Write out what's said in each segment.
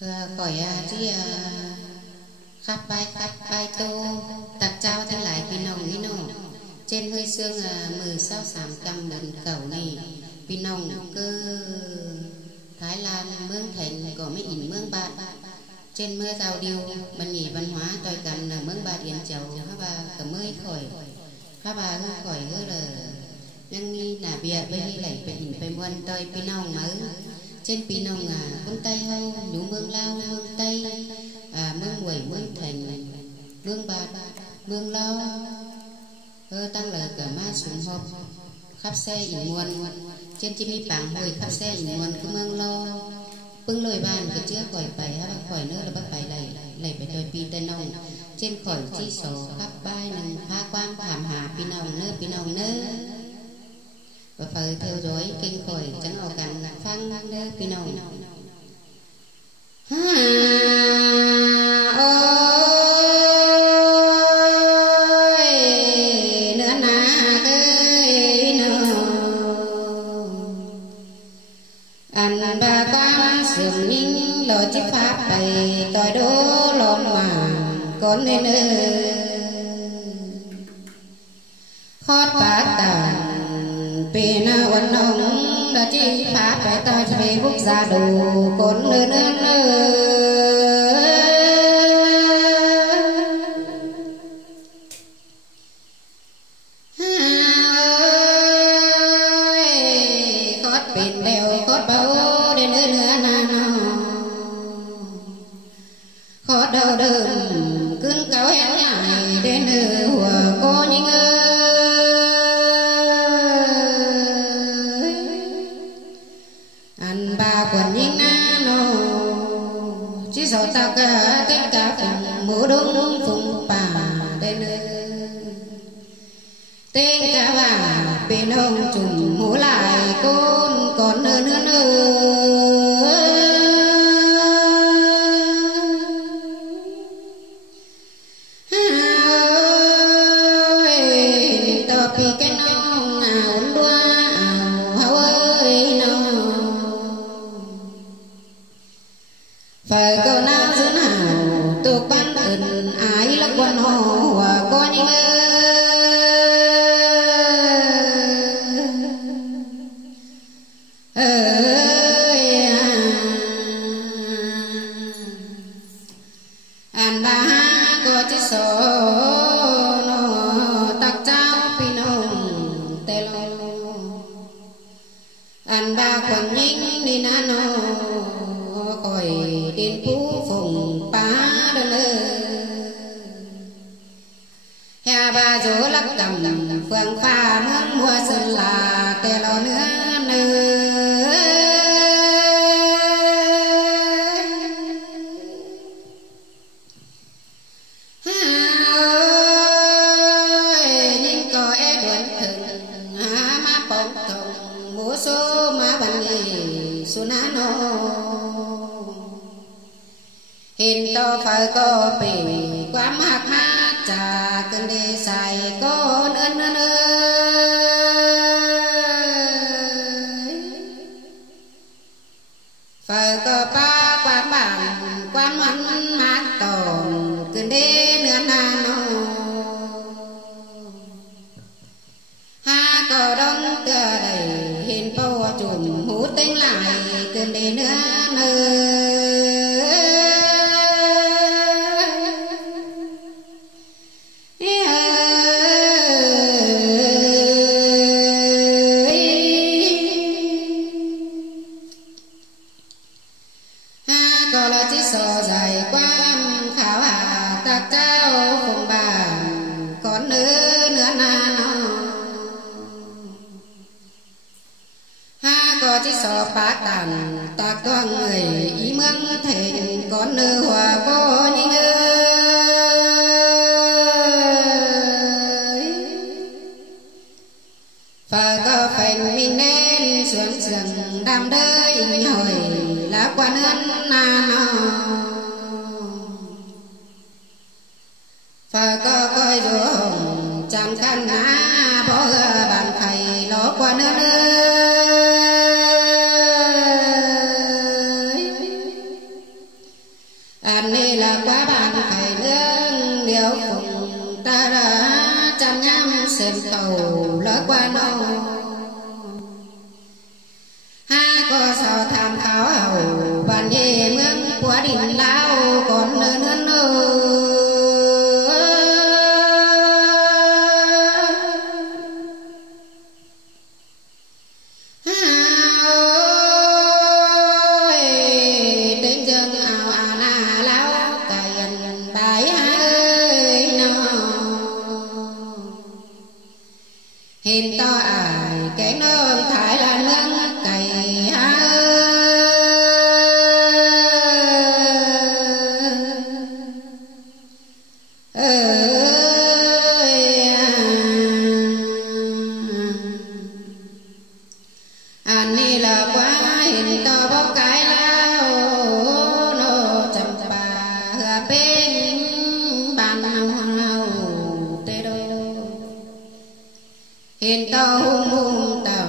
khỏi chứ khắp bài tô tạc trao thanh lại vì nồng ý nổ trên hơi xương mười sao sám cầm lần cầu này vì nồng cơ Thái Lan mương thành có mấy ỉn mương bạt trên mưa giao điều văn nhỉ văn hóa tôi cần là mương bạt yên chầu các bà cả mới khỏi các bà hư khỏi hư là nhân nghi là bịa bên đi lại phải ỉn phải muôn tôi vì nồng mới trên pi nông mương tây hâu nhú mương lao mương tây mương quẩy mương thành mương bạt mương lo tăng lời cả ma súng hộp khắp xe ỉn nguồn trên chim mi bảng hồi khắp xe ỉn nguồn cứ mương lo bưng lời bàn cứ chưa khỏi bài ha khỏi nữa là bắt bài lầy phải đòi pi tây nông trên khỏi chi số khắp bài nâng pha quang thảm hà pi nông nơ và phải theo dõi kênh khỏi chẳng ở cạnh phăng nơi pi nông ôi nữa na cái nô anh ba quang sườn ninh lo chiếc pháp bày tỏi đố lom mà con nên khót bát tàn vì naวันนงđã chỉ phá phải ta chỉ về quốc gia đủ con lớn khót pin đèo khót bao đến nữa na nó khót đầu đơm cơn cáo hẹn lại đến nữa hùa cô những quần nhìn na nô chỉ sợ ta cả tất cả cùng mũ đúng phùng bà đây nơi tên cả bà bên ông trùng mũ lại con còn nữa tao pi cái nông nào đua hao ơi nó phải câu nào giữ nào tục ban ơn ai là quan hồ và có những anh đã có chiếc số nó tạc trao pi nông tê lô anh đã còn nhìn đi na nó khỏi đến phú phùng bá đơn hè ba dỗ lắc cầm phượng pha mương mua sơn là tê lo nữa nhưng có e đuổi thừng má bóng thòng múa số má bằng nghề số ná nô hiện to phải có bể quám hạt hát trà cơn đê xài con ơn phải có ba quám bản quám ăn hát tồn cơn đê nữa na nó ha có đón cửa đầy hiện bao chùm hút tính lại cơn đê nữa sò dài qua khảo hạ tạc trao phùng bà con nữa na nó ha có chiếc sò bát tàn tạc toan người ý mương thể con nữ hòa có những và có phải mình nên xuống giường đam đơi hồi lá quan ơn na nó và có coi ruộng chẳng căn ná bỏ bàn thầy ló quan ơn anh đi là quá bạn phải nương điều phụng ta đã trăm nhắm xem cầu lỡ qua nâu ha có sao tham khảo hầu bàn về mương của đình lao còn lớn hơn hiện to ai cái nương thái là nương cày ha anh đi là quá hiện to bao cái lao nó chậm bà hừa bên bàn hoàng hầu tê đô hiện to hung hung tầm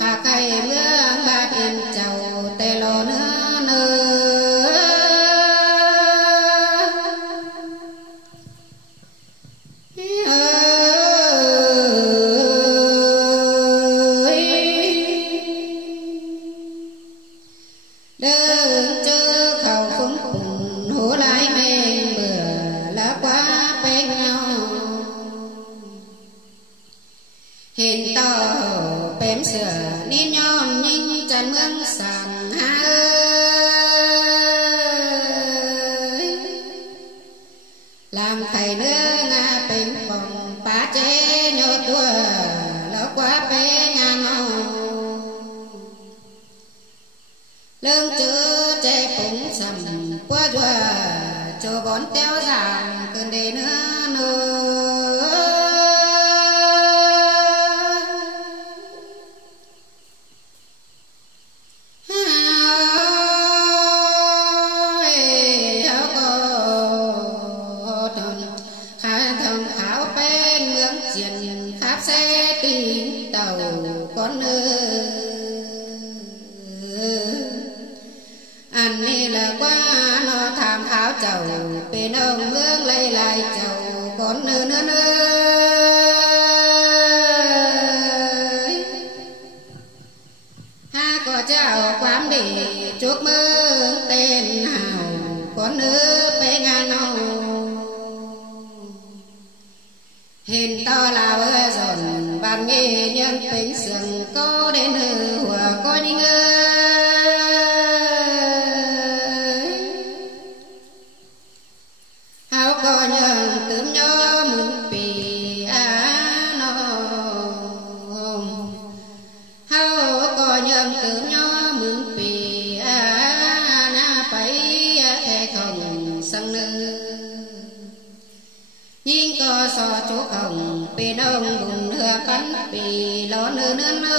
khá cây mưa ba yên chầu tê lô nữa nữa đừng chớ khẩu phúng phùng hú lái men bừa lá quá bên nhau hiện to bém sửa nên nhom nhưng chân mương sàn ha ơi làm thầy nữa ngà bên phòng bá chế nhô tua nó quá bé ngà màu lương chữ chế cũng sầm qua chùa cho bón téo giảm cơn đề nữa nữa xe tìm tàu con anh đi là quá nó tham khảo chầu bên ông hướng lấy lại chầu con nữa ha có chào quán để chúc mừng tên hào con nữ bé ngàn nâu hiện to là vợ dồn bàn nghề nhân tính sườn có đến hùa có những hao có nhân tướm nhớ mừng bì nó hao có nhân tướm nhớ mừng bì na phải khe không sang nữ nhưng có so chú không bì đông bùn hừa cắn bì lo nơ nơ nơ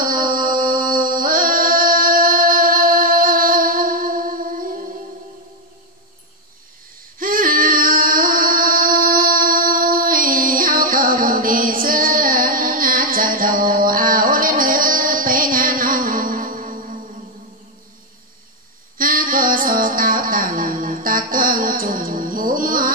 hao có bùn đi sương chờ đầu áo lên nơ bé nhà nó ha có so cao tầng ta quăng trùng mũ mua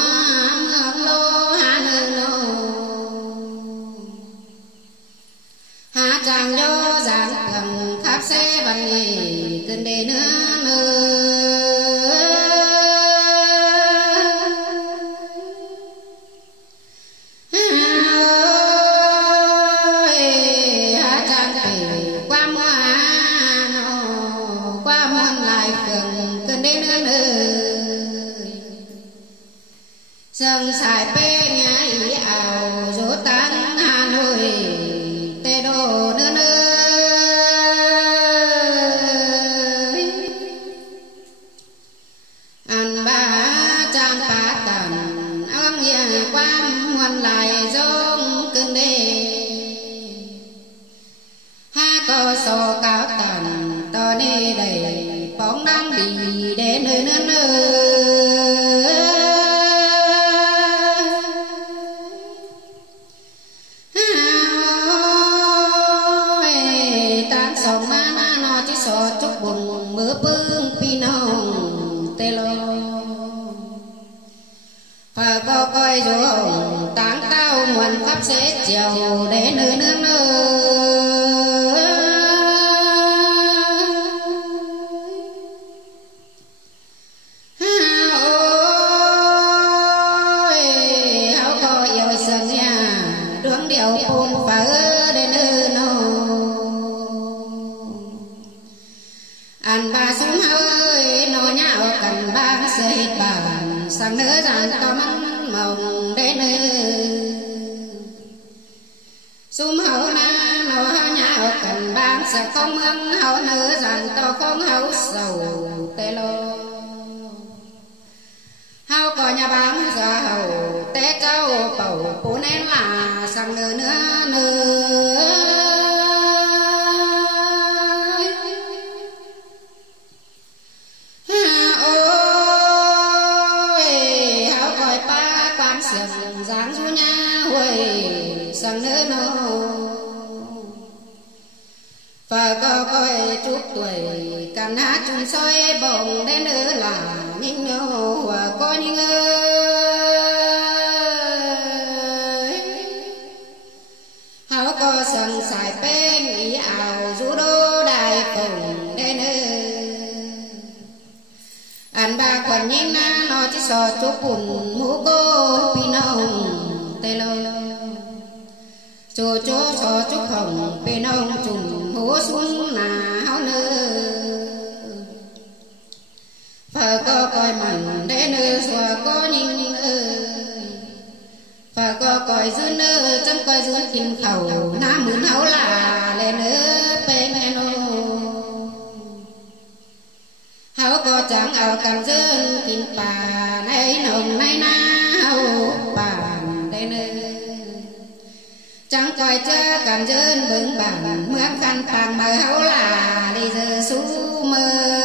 chàng nhớ giang gần khắp xe bằng nghề cơn đề nữa chàng kể qua muôn lại phường cơn đề nữa sân xài bê nhà ý ảo dỗ tăng Hà Nội tê đô nữa ăn ba trang ba tần ông nhà quan muôn lại giống cơn đê ha có sổ cao tần to nê đầy bóng đang bị đến nơi sông ma nó chỉ so chúc buồn mưa bưng pi nong tê lo và có coi dù hồng táng tao nguồn pháp sẽ chiều để nữ nương sang nữ giàn to mắn mộng đến sum hậu na nô hao nhạo cần bang sẽ không hăng hậu nữ giàn to không hậu sầu tê lô hao có nhà bám già hậu té châu bầu phụ nén là sang nữ nữa nữa giáng du nha huệ sang nữ nô và có coi chút tuổi càng hát chung soi bồng đến nữ là nhìn nhô và có những ơi hảo có sân xài bên ý ảo du đô đại cùng đến nữ anh ba quần nhìn na nó chỉ so chút bùn mũ cô pi nông tê lô chỗ chỗ so chút hồng pi nông trùng hú xuống là háo nữ phở có coi mặn để nữ xòa có nhìn ơi phở có coi dư nữ chẳng coi dư kinh khẩu na mướn háo là lên nữ bê mê nô háo có chẳng ảo cảm dương kinh bà này nồng này na háo bàn đây nơi chẳng coi chớ cảm dương vững bản mướn khăn phàng mờ háo là đi giờ xuống mơ